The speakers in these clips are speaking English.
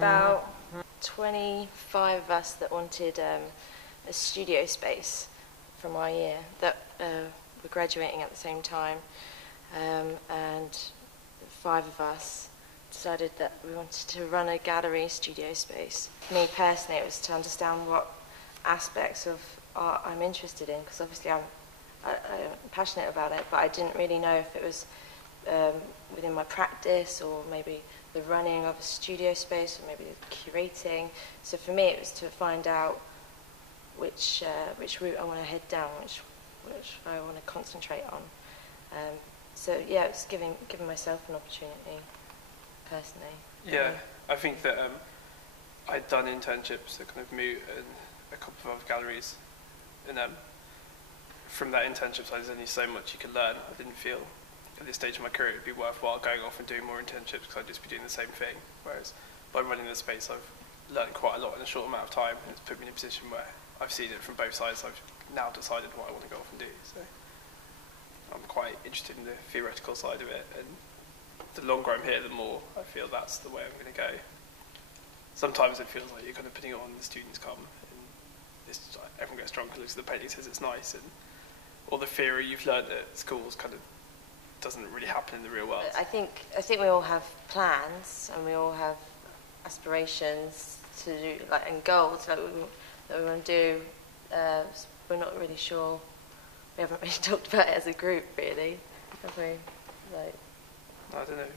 about 25 of us that wanted a studio space from our year that were graduating at the same time, and 5 of us decided that we wanted to run a gallery studio space. For me personally, it was to understand what aspects of art I'm interested in, because obviously I'm passionate about it, but I didn't really know if it was within my practice, or maybe the running of a studio space, or maybe the curating. So for me, it was to find out which route I want to head down, which I want to concentrate on. So yeah, it's giving myself an opportunity, personally. Yeah, I think that I'd done internships at kind of Moot and a couple of other galleries, and from that internship, there's only so much you could learn. I didn't feel at this stage of my career it would be worthwhile going off and doing more internships, because I'd just be doing the same thing. Whereas by running the space, I've learned quite a lot in a short amount of time, and it's put me in a position where I've seen it from both sides. I've now decided what I want to go off and do. So I'm quite interested in the theoretical side of it, and the longer I'm here, the more I feel that's the way I'm going to go. Sometimes it feels like you're kind of putting it on, the students come, and it's just like everyone gets drunk and looks at the painting, says it's nice, and all the theory you've learned at schools kind of doesn't really happen in the real world. I think we all have plans, and we all have aspirations to do, and goals that we want to do. We're not really sure. We haven't really talked about it as a group, really, have we? I don't know.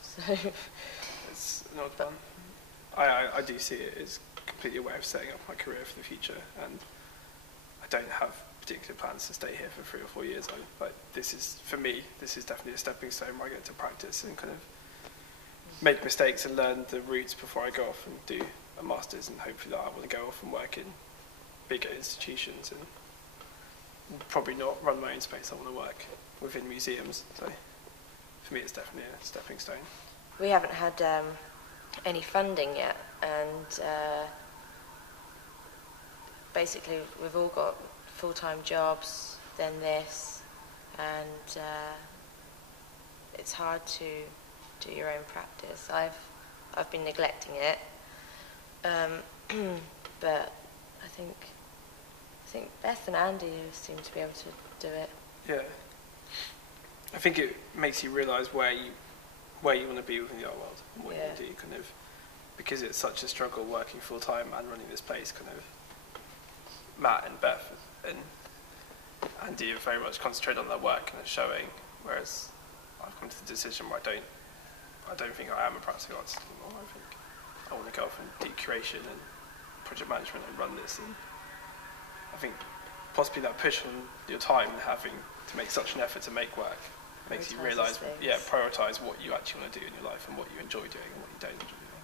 So it's an odd one. I do see it as completely a way of setting up my career for the future, and I don't have particular plans to stay here for 3 or 4 years. This is, for me, this is definitely a stepping stone where I get to practice and kind of make mistakes and learn the routes before I go off and do a master's, and hopefully that I want to go off and work in bigger institutions and probably not run my own space. I want to work within museums. So for me, it's definitely a stepping stone. We haven't had any funding yet, and basically we've all got full-time jobs, then this, and it's hard to do your own practice. I've been neglecting it, but I think Beth and Andy seem to be able to do it. Yeah, I think it makes you realise where you want to be within the art world and what you want to do, kind of, because it's such a struggle working full time and running this place. Kind of, Matt and Beth and Andy are very much concentrated on their work and it's showing, whereas I've come to the decision where I don't think I am a practicing artist anymore. I think I want to go off and do curation and project management and run this, and I think possibly that push on your time and having to make such an effort to make work makes you realise, prioritise what you actually want to do in your life and what you enjoy doing and what you don't enjoy doing.